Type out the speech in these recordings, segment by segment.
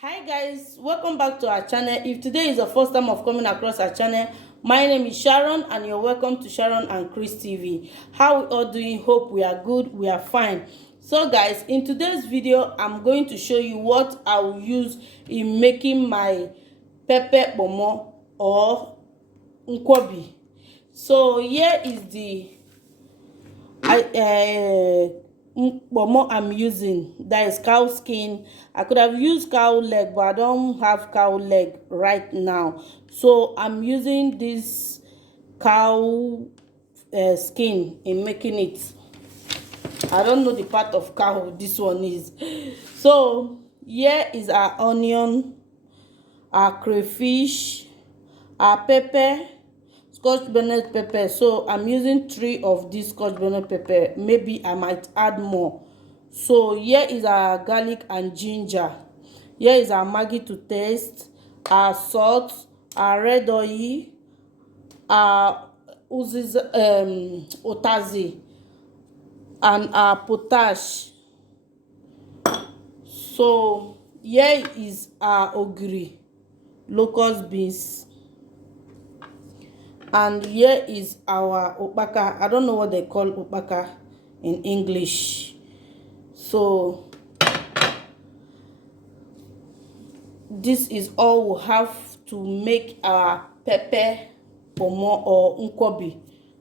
Hi guys, welcome back to our channel. If today is the first time of coming across our channel, my name is Sharon and you're welcome to Sharon and Chris TV. How we all doing? Hope we are good, we are fine. So guys, in today's video I'm going to show you what I will use in making my pepper pomo or nkwobi. So here is the pomo I'm using. That is cow skin. I could have used cow leg, but I don't have cow leg right now, so I'm using this cow skin in making it. I don't know the part of cow this one is. So here is our onion, our crayfish, our pepper, scotch bonnet pepper. So I'm using 3 of this scotch bonnet pepper. Maybe I might add more. So here is our garlic and ginger. Here is our Maggi to taste, our salt, our red oil, our otazi, and our potash. So here is our ogiri, locust beans, and here is our opaka. I don't know what they call opaka in English. So this is all we have to make our pepper pomo or nkwobi.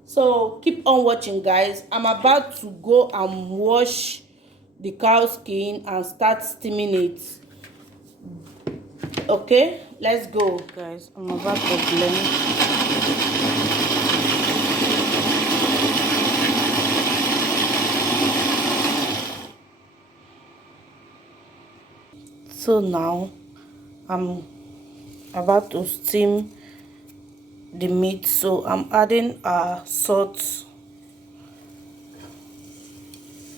So keep on watching guys. I'm about to go and wash the cow skin and start steaming it. Okay, let's go guys. I'm about to blend. So now I'm about to steam the meat, so I'm adding salt,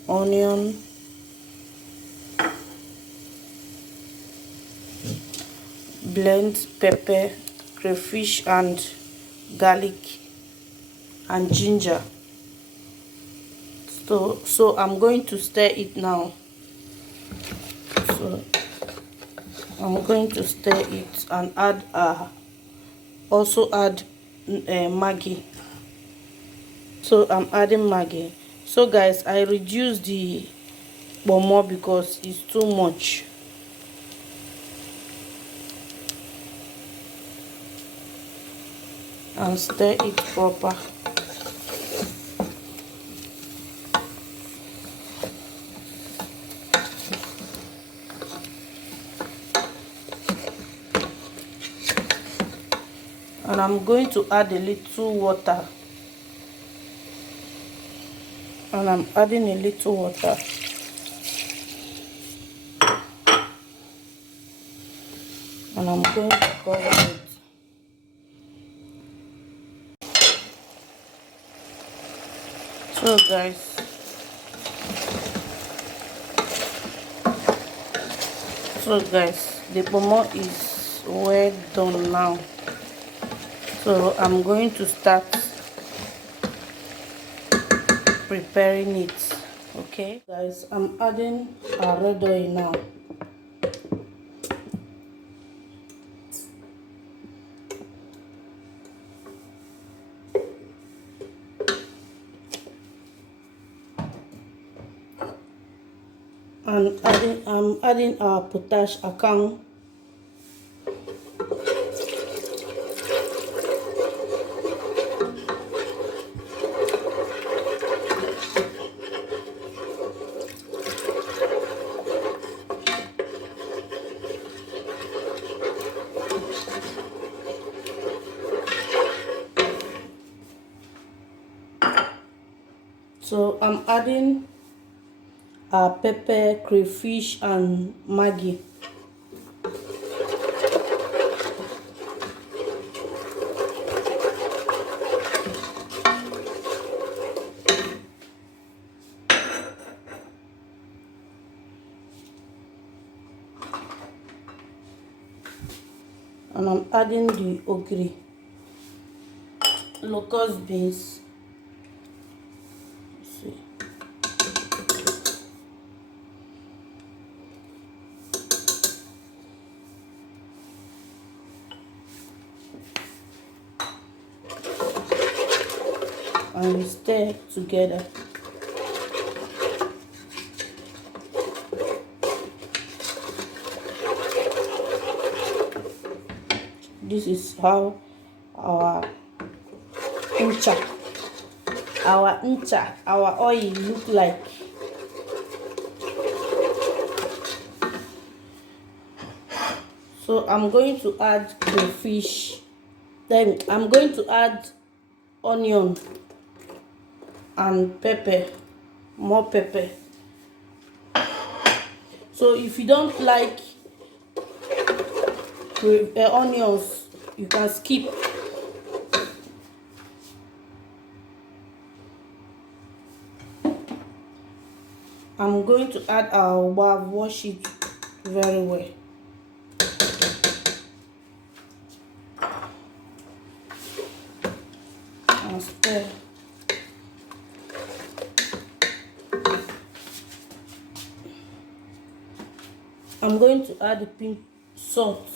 onion, blend pepper, crayfish and garlic and ginger. So I'm going to stir it now. So I'm going to stir it and add also add Maggi. So I'm adding Maggi. So guys, I reduce the pomo because it's too much. And stir it proper. And I'm going to add a little water. And I'm adding a little water. And I'm going to cover it. So guys, the pomo is well done now. So I'm going to start preparing it. Okay guys, I'm adding our red oil now. And I'm adding our potash akang. So I'm adding pepper, crayfish and Maggi. And I'm adding the ogiri, locust beans. See. and we stir together. This is how our our oil look like. So I'm going to add the fish, then I'm going to add onion and pepper, more pepper. So if you don't like onions, you can skip. I'm going to add our ugu. Wash it very well. And stir. I'm going to add the pink salt.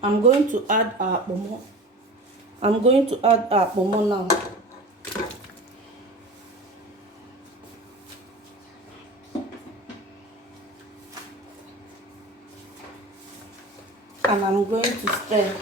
I'm going to add our pomo. I'm going to add our pomo now. And I'm going to stir.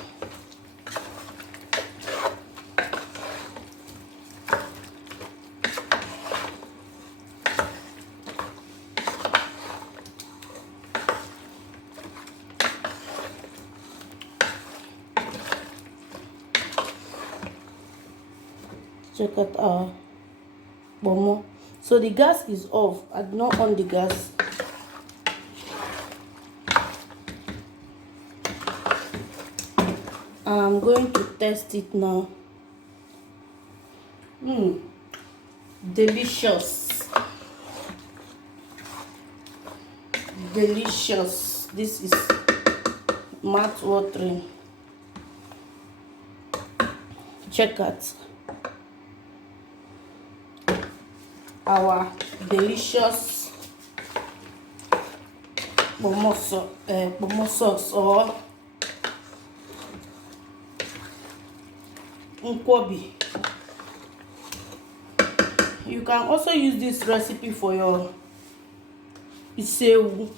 Check out our pomo. So the gas is off. I did not on the gas. And I'm going to test it now. Delicious. Delicious. This is mouth watering. Check out our delicious pomo sauce or nkwobi. You can also use this recipe for your isewu.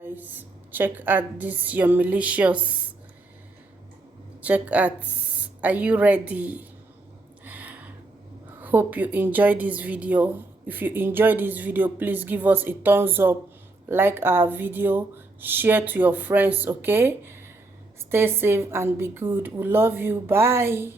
Guys, check out this, your delicious. Check out. Are you ready? Hope you enjoyed this video. If you enjoyed this video, please give us a thumbs up, like our video, share to your friends. Okay, stay safe and be good. We love you. Bye.